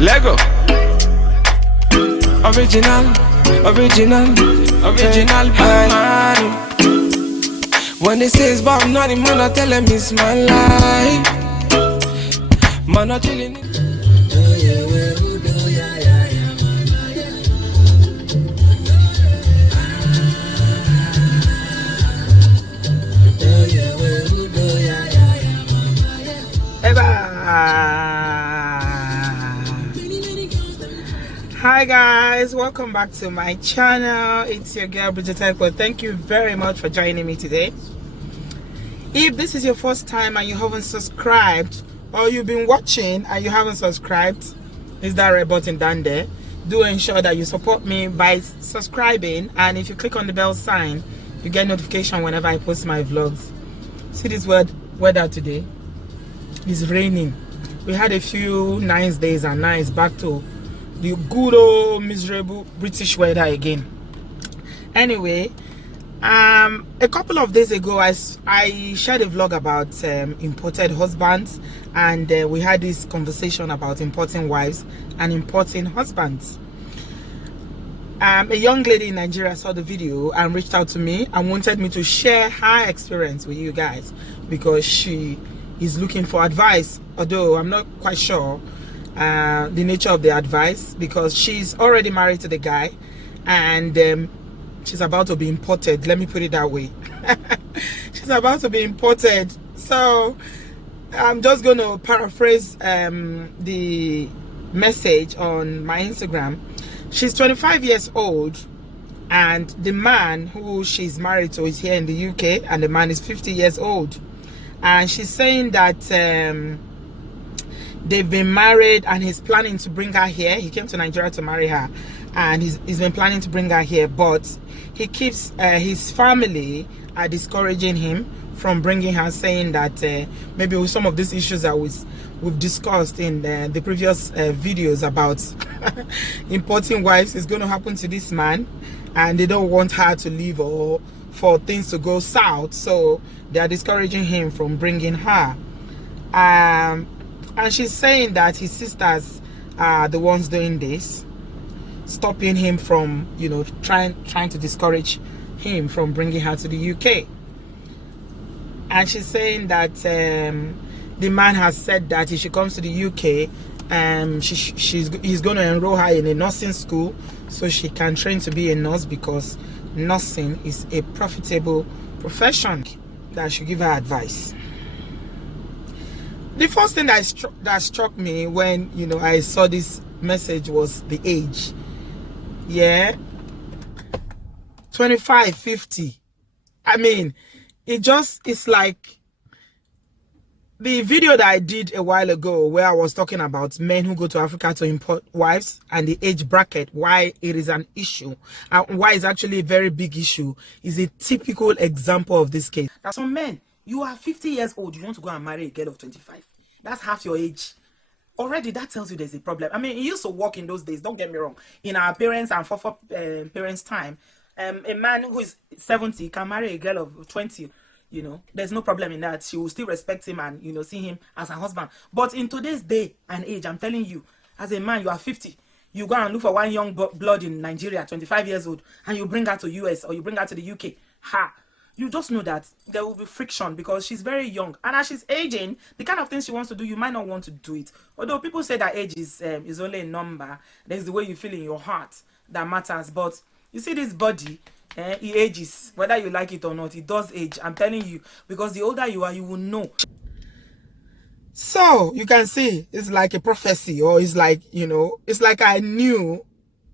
Lego. Original man. When they say it's about nothing, man, I tell them it's my life. Man, I chilling. Hi guys, welcome back to my channel. It's your girl Bridget. Thank you very much for joining me today. If this is your first time and you haven't subscribed, or you've been watching and you haven't subscribed, is that red button down there? Do ensure that you support me by subscribing, and if you click on the bell sign, you get notification whenever I post my vlogs. See this weather today? It's raining. We had a few nice days and nights, back to the good old miserable British weather again. Anyway, a couple of days ago I shared a vlog about imported husbands, and we had this conversation about importing wives and importing husbands. A young lady in Nigeria saw the video and reached out to me and wanted me to share her experience with you guys, because she is looking for advice, although I'm not quite sure the nature of the advice, because she's already married to the guy and she's about to be imported. Let me put it that way. She's about to be imported. So I'm just going to paraphrase the message on my Instagram. She's 25 years old, and the man who she's married to is here in the UK, and the man is 50 years old. And she's saying that they've been married and he's planning to bring her here. He came to Nigeria to marry her, and he's been planning to bring her here, but he keeps his family are discouraging him from bringing her, saying that maybe with some of these issues that we've discussed in the previous videos about importing wives is going to happen to this man, and they don't want her to leave or for things to go south, so they are discouraging him from bringing her. And she's saying that his sisters are the ones doing this, stopping him from, you know, trying to discourage him from bringing her to the UK. And she's saying that the man has said that if she comes to the UK, he's going to enroll her in a nursing school so she can train to be a nurse, because nursing is a profitable profession. That should give her advice. The first thing that struck me when, you know, I saw this message was the age. Yeah, 25, 50. I mean, it's like the video that I did a while ago where I was talking about men who go to Africa to import wives and the age bracket, why it is an issue and why it's actually a very big issue, is a typical example of this case. That some men, you are 50 years old, you want to go and marry a girl of 25. That's half your age. Already that tells you there's a problem. I mean, it used to work in those days, don't get me wrong. In our parents and parents' time, a man who is 70 can marry a girl of 20. You know, there's no problem in that. She will still respect him and, you know, see him as her husband. But in today's day and age, I'm telling you, as a man, you are 50. You go and look for one young blood in Nigeria, 25 years old, and you bring her to US or you bring her to the UK. You just know that there will be friction, because she's very young, and as she's aging, the kind of things she wants to do, you might not want to do it. Although people say that age is only a number, there's the way you feel in your heart that matters. But you see, this body, it ages, whether you like it or not. It does age, I'm telling you, because the older you are, you will know. So you can see it's like a prophecy, or it's like, you know, it's like I knew,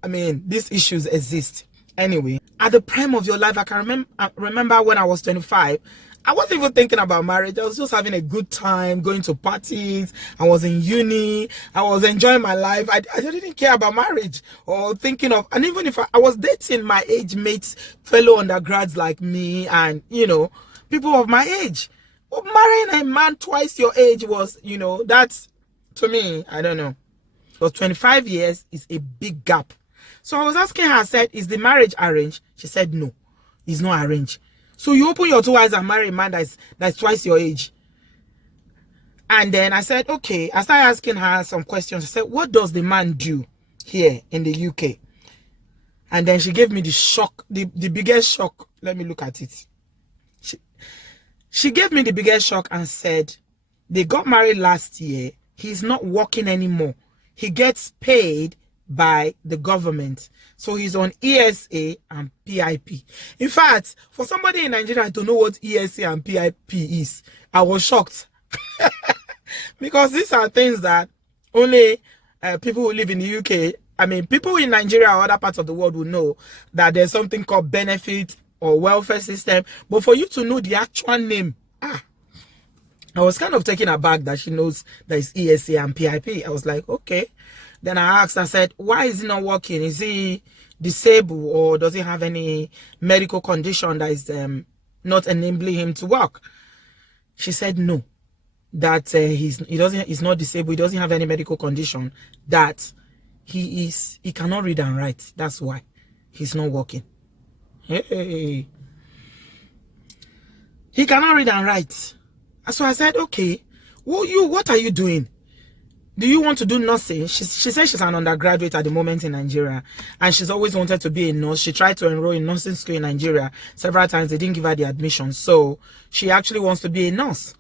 I mean, these issues exist. Anyway, at the prime of your life, I can remember when I was 25, I wasn't even thinking about marriage. I was just having a good time, going to parties. I was in uni. I was enjoying my life. I didn't care about marriage or thinking of, and even if I was dating my age mates, fellow undergrads like me, and, you know, people of my age. But marrying a man twice your age was, you know, that's, to me, I don't know. Because 25 years is a big gap. So I was asking her, I said, is the marriage arranged? She said, no, it's not arranged. So you open your two eyes and marry a man that's twice your age. And then I said, okay, I started asking her some questions. I said, what does the man do here in the UK? And then she gave me the shock, the biggest shock. Let me look at it. She gave me the biggest shock and said, they got married last year. He's not working anymore. He gets paid by the government. So he's on ESA and PIP. In fact, for somebody in Nigeria to know what ESA and PIP is, I was shocked. Because these are things that only people who live in the UK, I mean, people in Nigeria or other parts of the world will know that there's something called benefit or welfare system. But for you to know the actual name, I was kind of taken aback that she knows that it's ESA and PIP. I was like, okay. Then I asked, I said, why is he not working? Is he disabled or does he have any medical condition that is not enabling him to work? She said no, that he's not disabled, he doesn't have any medical condition, that he cannot read and write. That's why he's not working. Hey. He cannot read and write. So I said, okay, what are you doing? Do you want to do nursing? She said she's an undergraduate at the moment in Nigeria, and she's always wanted to be a nurse. She tried to enroll in nursing school in Nigeria several times. They didn't give her the admission, so she actually wants to be a nurse.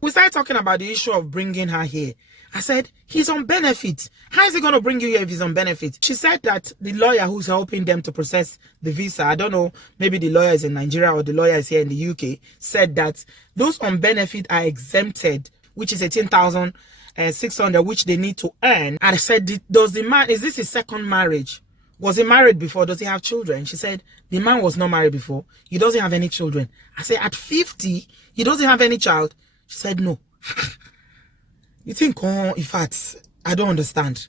We started talking about the issue of bringing her here. I said, he's on benefit. How is he going to bring you here if he's on benefit? She said that the lawyer who's helping them to process the visa, I don't know, maybe the lawyer is in Nigeria or the lawyer is here in the UK, said that those on benefit are exempted, which is 18,600, which they need to earn. And I said, does the man, is this his second marriage? Was he married before? Does he have children? She said, the man was not married before. He doesn't have any children. I said, at 50, he doesn't have any child? She said, no. You think, oh, in fact, I don't understand.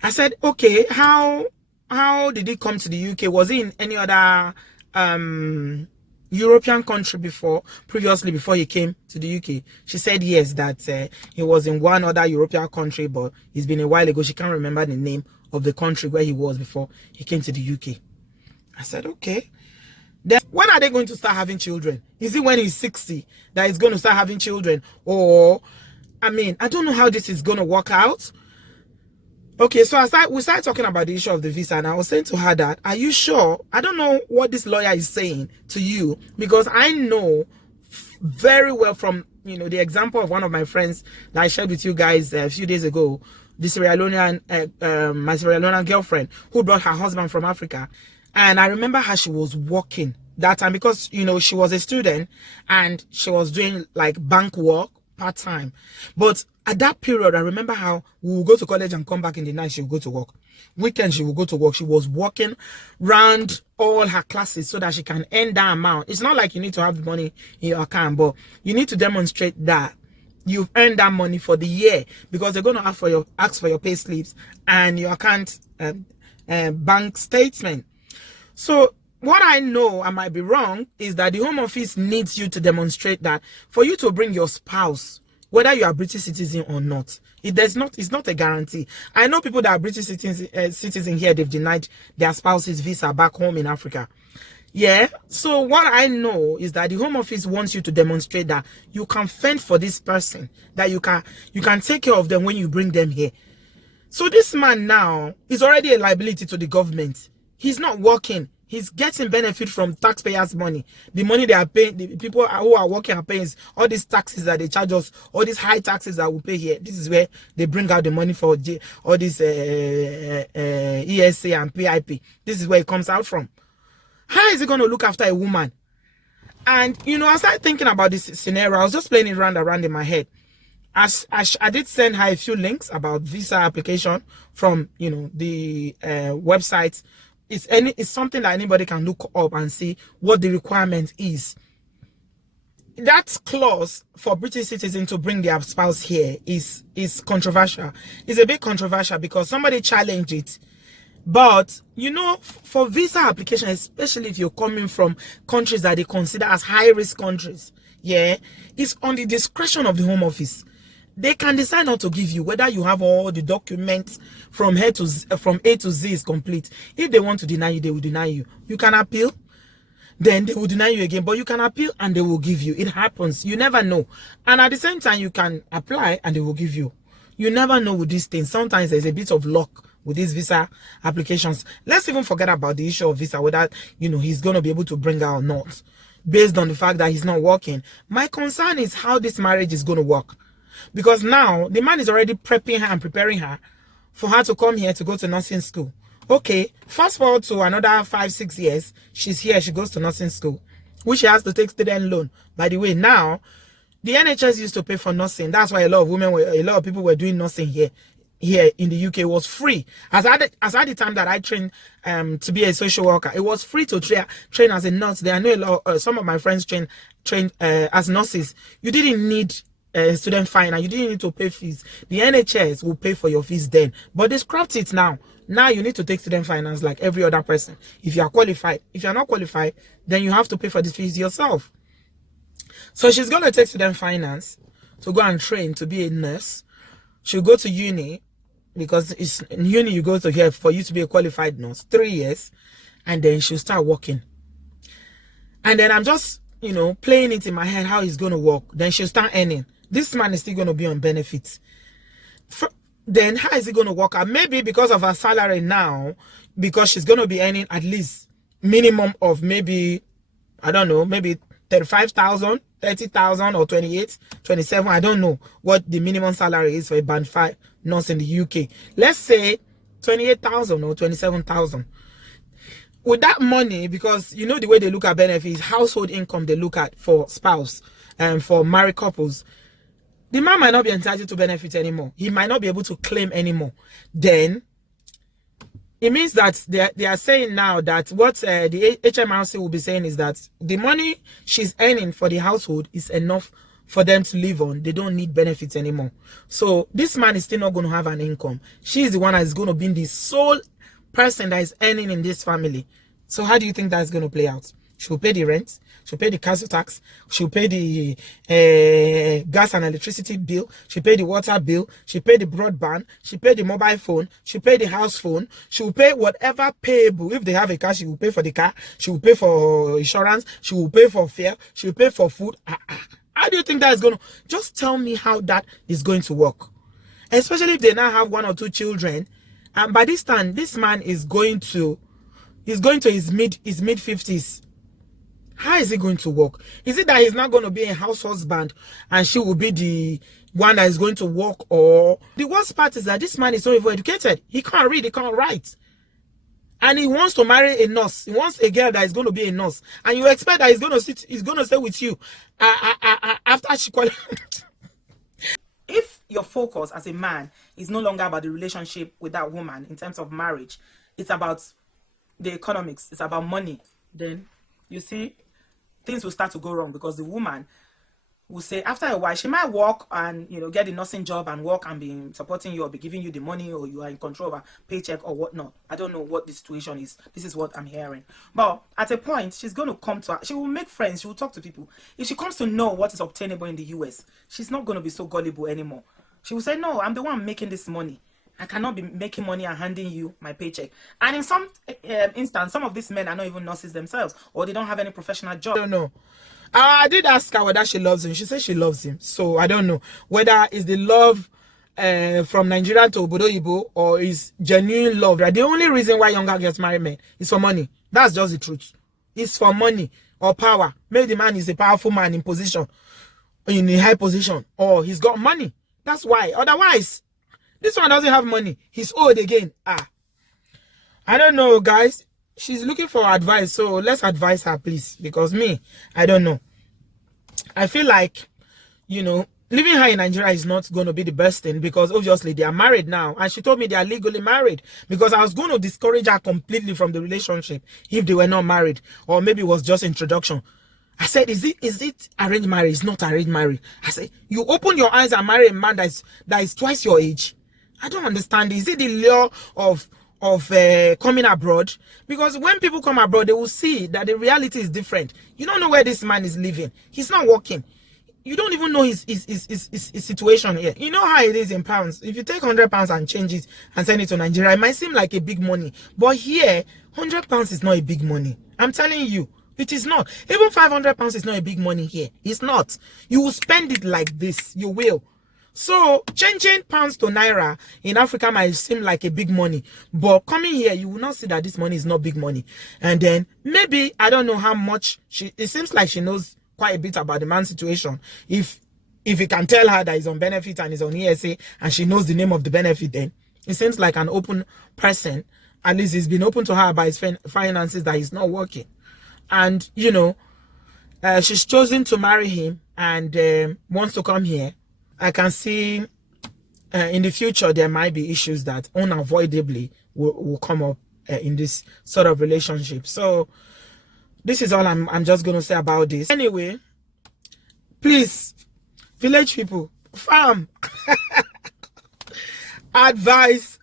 I said, okay, how did he come to the UK? Was he in any other European country previously before he came to the UK? She said yes, that he was in one other European country, but it's been a while ago. She can't remember the name of the country where he was before he came to the UK. I said, okay. Then when are they going to start having children? Is it when he's 60 that he's going to start having children? Or, I mean, I don't know how this is going to work out. Okay, so we started talking about the issue of the visa, and I was saying to her that, are you sure? I don't know what this lawyer is saying to you, because I know very well from, the example of one of my friends that I shared with you guys a few days ago, my Sierra Leonean girlfriend who brought her husband from Africa. And I remember how she was working that time because, she was a student and she was doing like bank work part-time. But at that period, I remember how we would go to college and come back in the night, she would go to work. Weekend, she would go to work. She was working round all her classes so that she can earn that amount. It's not like you need to have the money in your account, but you need to demonstrate that you've earned that money for the year, because they're going to ask for your pay slips and your account bank statement. So what I know, I might be wrong, is that the Home Office needs you to demonstrate that for you to bring your spouse, whether you are British citizen or not. It's not a guarantee. I know people that are British citizen here, they've denied their spouse's visa back home in Africa. Yeah. So what I know is that the Home Office wants you to demonstrate that you can fend for this person, that you can take care of them when you bring them here. So this man now is already a liability to the government. He's not working. He's getting benefit from taxpayers' money. The money they are paying, the people who are working are paying all these taxes that they charge us, all these high taxes that we pay here. This is where they bring out the money for all this ESA and PIP. This is where it comes out from. How is he going to look after a woman? And, as I started thinking about this scenario, I was just playing it around in my head. I did send her a few links about visa application from, the website. It's something that anybody can look up and see what the requirement is. That clause for British citizens to bring their spouse here is controversial. It's a bit controversial because somebody challenged it. But, for visa application, especially if you're coming from countries that they consider as high-risk countries, it's on the discretion of the Home Office. They can decide not to give you, whether you have all the documents from A to Z is complete. If they want to deny you, they will deny you. You can appeal. then they will deny you again. But you can appeal and they will give you. It happens. You never know. And at the same time, you can apply and they will give you. You never know with these things. Sometimes there's a bit of luck with these visa applications. Let's even forget about the issue of visa, whether, you know, he's going to be able to bring her or not, based on the fact that he's not working. My concern is how this marriage is going to work. Because now, the man is already prepping her and preparing her for her to come here to go to nursing school. Okay, fast forward to another 5-6 years, she's here, she goes to nursing school, which she has to take student loan. By the way, now, the NHS used to pay for nursing. That's why a lot of people were doing nursing here in the UK. It was free. As at the time that I trained to be a social worker, it was free to train as a nurse. There, I know some of my friends trained as nurses. You didn't need student fine and you didn't need to pay fees. The NHS will pay for your fees then. But they scrapped it now. Now you need to take student finance like every other person if you are qualified. If you are not qualified, then you have to pay for the fees yourself. So she's going to take student finance to go and train to be a nurse. She'll go to uni, because it's in uni you go to here for you to be a qualified nurse, 3 years, and then she'll start working. And then I'm just, you know, playing it in my head how it's going to work. Then she'll start earning. This man is still going to be on benefits. Then how is it going to work out? Maybe because of her salary now, because she's going to be earning at least minimum of maybe, I don't know, maybe 35,000, 30,000 or 28, 27. I don't know what the minimum salary is for a band 5 nurse in the UK. Let's say 28,000 or 27,000. With that money, because you know the way they look at benefits, household income they look at for spouse and for married couples, the man might not be entitled to benefits anymore. He might not be able to claim anymore. Then it means that they are saying now that what the HMRC will be saying is that the money she's earning for the household is enough for them to live on. They don't need benefits anymore. So this man is still not going to have an income. She's the one that is going to be the sole person that is earning in this family. So how do you think that's going to play out? She'll pay the rent, she'll pay the council tax, she'll pay the gas and electricity bill, she'll pay the water bill, she'll pay the broadband, she'll pay the mobile phone, she'll pay the house phone, she'll pay whatever payable. If they have a car, she will pay for the car, she will pay for insurance, she will pay for fare, she will pay for food. How do you think that is going to... Just tell me how that is going to work. Especially if they now have 1 or 2 children. And by this time, this man is going to... He's going to his mid-50s. How is it going to work? Is it that he's not going to be a house husband and she will be the one that is going to work? Or... The worst part is that this man is so educated. He can't read, he can't write. And he wants to marry a nurse. He wants a girl that is going to be a nurse. And you expect that he's going to stay with you after she qualifies. If your focus as a man is no longer about the relationship with that woman in terms of marriage, it's about the economics, it's about money, then you see things will start to go wrong, because the woman will say after a while she might work and, you know, get the nursing job and work and be supporting you or be giving you the money, or you are in control of a paycheck or whatnot. I don't know what the situation is. This is what I'm hearing. But at a point, she's going to come to her. She will make friends. She will talk to people. If she comes to know what is obtainable in the US, she's not going to be so gullible anymore. She will say, no, I'm the one making this money. I cannot be making money and handing you my paycheck. And in some instance, some of these men are not even nurses themselves, or they don't have any professional job. I don't know. I did ask her whether she loves him. She said she loves him. So I don't know whether it's the love from Nigeria to Obodo or is genuine love. Right? The only reason why younger girls marry men is for money. That's just the truth. It's for money or power. Maybe the man is a powerful man in position, in a high position, or he's got money. That's why. Otherwise, this one doesn't have money. He's old again. I don't know, guys. She's looking for advice, so let's advise her, please. Because me, I don't know. I feel like, you know, leaving her in Nigeria is not going to be the best thing, because obviously they are married now. And she told me they are legally married, because I was going to discourage her completely from the relationship if they were not married, or maybe it was just introduction. I said, is it arranged marriage? It's not arranged marriage. I said, you open your eyes and marry a man that is twice your age. I don't understand. Is it the law of coming abroad? Because when people come abroad, they will see that the reality is different. You don't know where this man is living. He's not working. You don't even know his situation here. You know how it is in pounds. If you take £100 and change it and send it to Nigeria, it might seem like a big money. But here, £100 is not a big money. I'm telling you, It is not. Even £500 is not a big money here. It's not. You will spend it like this. You will. So changing pounds to naira in Africa might seem like a big money, but coming here, you will not see that this money is not big money. And then maybe, I don't know how much it seems like she knows quite a bit about the man's situation. If you can tell her that he's on benefit and he's on ESA and she knows the name of the benefit, then it seems like an open person. At least it's been open to her about his finances, that he's not working. And, you know, she's chosen to marry him and wants to come here. I can see in the future there might be issues that unavoidably will come up in this sort of relationship. So this is all I'm just going to say about this. Anyway, please, village people, farm, advice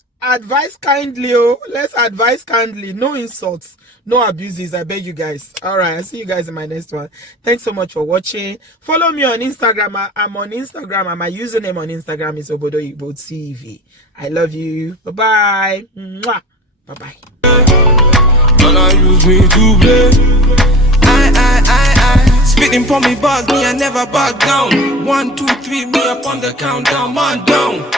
kindly. Oh, let's advise kindly. No insults, no abuses. I beg you guys. All right, I'll see you guys in my next one. Thanks so much for watching. Follow me on Instagram. I'm on Instagram, and my username on Instagram is obodooyinbopeople. I love you. Bye bye. Bye bye. Use me to play. I spitting for me bars, me I never back down. 1, 2, 3, me up on the countdown, man down.